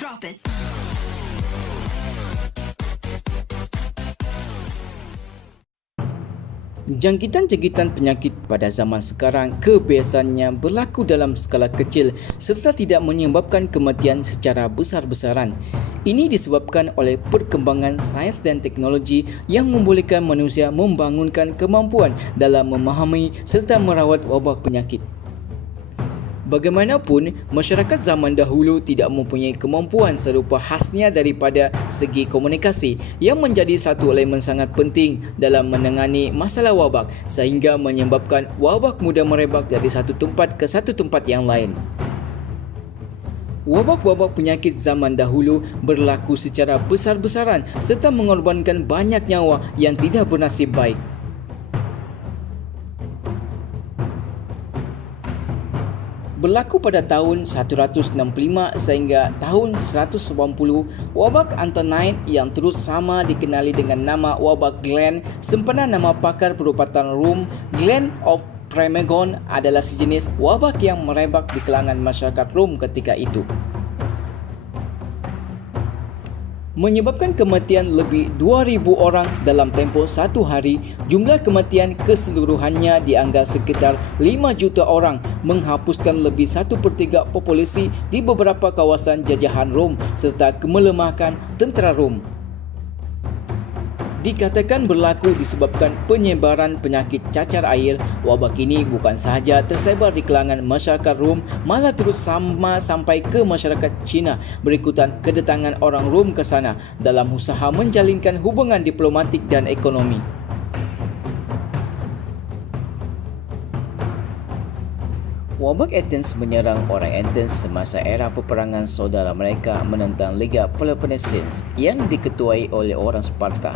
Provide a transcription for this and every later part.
Drop it. Jangkitan-jangkitan penyakit pada zaman sekarang kebiasaannya berlaku dalam skala kecil serta tidak menyebabkan kematian secara besar-besaran. Ini disebabkan oleh perkembangan sains dan teknologi yang membolehkan manusia membangunkan kemampuan dalam memahami serta merawat wabak penyakit. Bagaimanapun, masyarakat zaman dahulu tidak mempunyai kemampuan serupa khasnya daripada segi komunikasi yang menjadi satu elemen sangat penting dalam menangani masalah wabak sehingga menyebabkan wabak mudah merebak dari satu tempat ke satu tempat yang lain. Wabak-wabak penyakit zaman dahulu berlaku secara besar-besaran serta mengorbankan banyak nyawa yang tidak bernasib baik. Berlaku pada tahun 165 sehingga tahun 180, wabak Antonine yang terus sama dikenali dengan nama wabak Glen sempena nama pakar perubatan Rom, Glen of Tremagon, adalah sejenis wabak yang merebak di kalangan masyarakat Rom ketika itu. Menyebabkan kematian lebih 2,000 orang dalam tempoh satu hari. Jumlah kematian keseluruhannya dianggap sekitar 5 juta orang, menghapuskan lebih 1/3 populasi di beberapa kawasan jajahan Rom serta melemahkan tentera Rom. Dikatakan berlaku disebabkan penyebaran penyakit cacar air. Wabak ini bukan sahaja tersebar di kalangan masyarakat Rom, malah terus sampai ke masyarakat Cina berikutan kedatangan orang Rom ke sana dalam usaha menjalinkan hubungan diplomatik dan ekonomi. Wabak Athens menyerang orang Athens semasa era peperangan saudara mereka menentang Liga Peloponnesians yang diketuai oleh orang Sparta.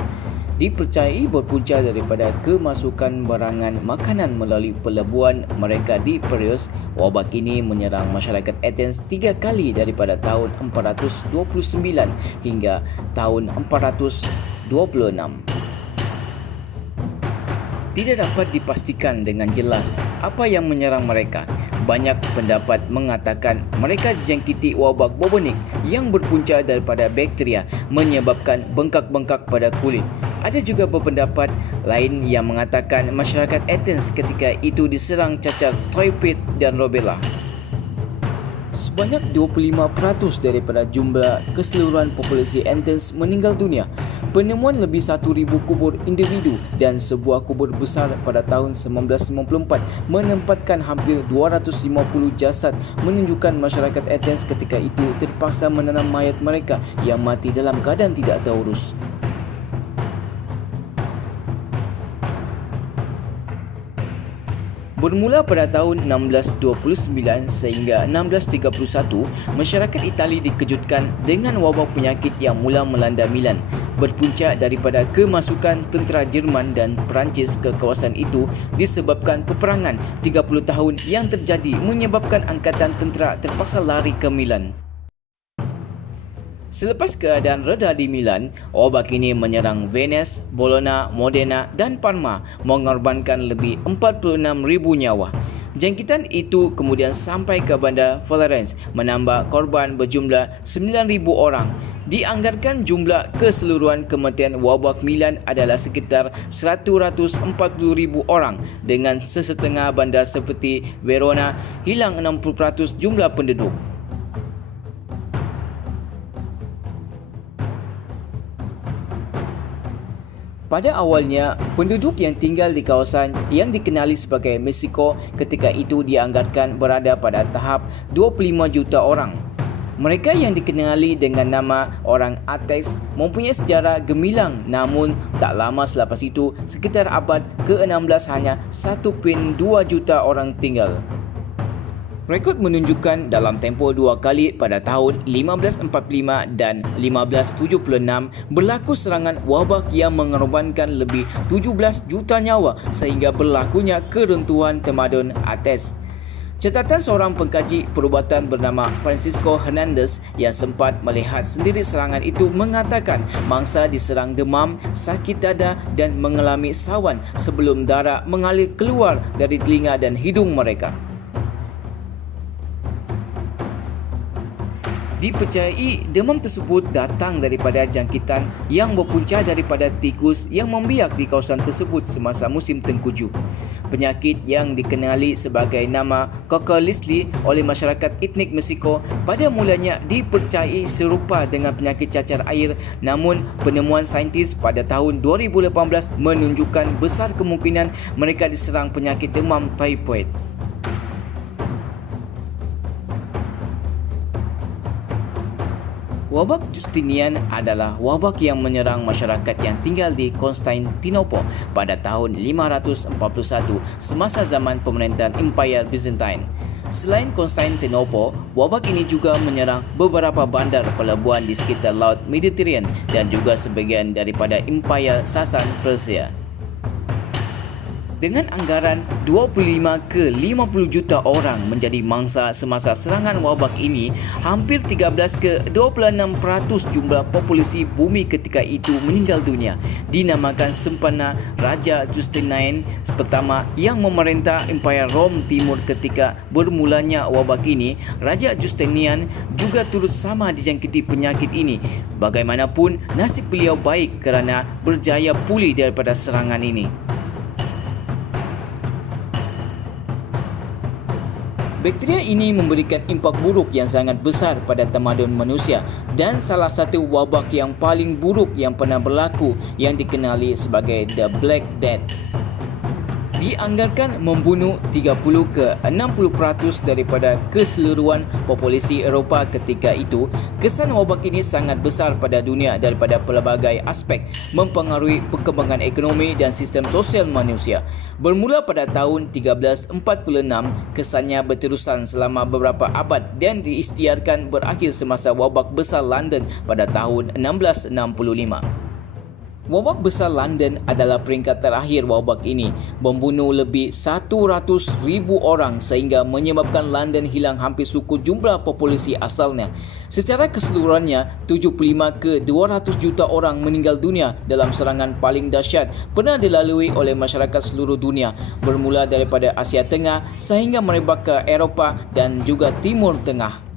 Dipercayai berpunca daripada kemasukan barangan makanan melalui pelabuhan mereka di Piraeus. Wabak ini menyerang masyarakat Athens 3 kali daripada tahun 429 hingga tahun 426. Tidak dapat dipastikan dengan jelas apa yang menyerang mereka. Banyak pendapat mengatakan mereka dijangkiti wabak bubonik yang berpunca daripada bakteria menyebabkan bengkak-bengkak pada kulit. Ada juga berpendapat lain yang mengatakan masyarakat Athens ketika itu diserang cacar typhoid dan rubella. Sebanyak 25% daripada jumlah keseluruhan populasi Athens meninggal dunia. Penemuan lebih 1,000 kubur individu dan sebuah kubur besar pada tahun 1994 menempatkan hampir 250 jasad menunjukkan masyarakat Athens ketika itu terpaksa menanam mayat mereka yang mati dalam keadaan tidak terurus. Bermula pada tahun 1629 sehingga 1631, masyarakat Itali dikejutkan dengan wabak penyakit yang mula melanda Milan. Berpunca daripada kemasukan tentera Jerman dan Perancis ke kawasan itu disebabkan peperangan 30 tahun yang terjadi menyebabkan angkatan tentera terpaksa lari ke Milan. Selepas keadaan reda di Milan, wabak ini menyerang Venice, Bologna, Modena dan Parma, mengorbankan lebih 46,000 nyawa. Jangkitan itu kemudian sampai ke bandar Florence, menambah korban berjumlah 9,000 orang. Dianggarkan jumlah keseluruhan kematian wabak Milan adalah sekitar 140,000 orang, dengan sesetengah bandar seperti Verona hilang 60% jumlah penduduk. Pada awalnya, penduduk yang tinggal di kawasan yang dikenali sebagai Meksiko ketika itu dianggarkan berada pada tahap 25 juta orang. Mereka yang dikenali dengan nama orang Aztec mempunyai sejarah gemilang, namun tak lama selepas itu, sekitar abad ke-16 hanya 1.2 juta orang tinggal. Rekod menunjukkan dalam tempoh 2 kali pada tahun 1545 dan 1576 berlaku serangan wabak yang mengorbankan lebih 17 juta nyawa sehingga berlakunya keruntuhan tamadun Aztec. Catatan seorang pengkaji perubatan bernama Francisco Hernandez yang sempat melihat sendiri serangan itu mengatakan mangsa diserang demam, sakit dada dan mengalami sawan sebelum darah mengalir keluar dari telinga dan hidung mereka. Dipercayai demam tersebut datang daripada jangkitan yang berpunca daripada tikus yang membiak di kawasan tersebut semasa musim tengkujuh. Penyakit yang dikenali sebagai nama Coca-Leachlie oleh masyarakat etnik Mexico pada mulanya dipercayai serupa dengan penyakit cacar air, namun penemuan saintis pada tahun 2018 menunjukkan besar kemungkinan mereka diserang penyakit demam typhoid. Wabak Justinian adalah wabak yang menyerang masyarakat yang tinggal di Konstantinopel pada tahun 541 semasa zaman pemerintahan Empire Byzantine. Selain Konstantinopel, wabak ini juga menyerang beberapa bandar pelabuhan di sekitar Laut Mediterranean dan juga sebahagian daripada Empire Sasan Persia. Dengan anggaran 25 ke 50 juta orang menjadi mangsa semasa serangan wabak ini, hampir 13 ke 26% jumlah populasi bumi ketika itu meninggal dunia. Dinamakan sempena Raja Justinian pertama yang memerintah Empire Rom Timur ketika bermulanya wabak ini. Raja Justinian juga turut sama dijangkiti penyakit ini. Bagaimanapun, nasib beliau baik kerana berjaya pulih daripada serangan ini. Bakteria ini memberikan impak buruk yang sangat besar pada tamadun manusia dan salah satu wabak yang paling buruk yang pernah berlaku yang dikenali sebagai The Black Death. Dianggarkan membunuh 30 ke 60% daripada keseluruhan populasi Eropah ketika itu. Kesan wabak ini sangat besar pada dunia daripada pelbagai aspek, mempengaruhi perkembangan ekonomi dan sistem sosial manusia. Bermula pada tahun 1346, kesannya berterusan selama beberapa abad dan diisytiharkan berakhir semasa wabak besar London pada tahun 1665. Wabak besar London adalah peringkat terakhir wabak ini, membunuh lebih 100,000 orang sehingga menyebabkan London hilang hampir suku jumlah populasi asalnya. Secara keseluruhannya, 75 ke 200 juta orang meninggal dunia dalam serangan paling dahsyat pernah dilalui oleh masyarakat seluruh dunia, bermula daripada Asia Tengah sehingga merebak ke Eropah dan juga Timur Tengah.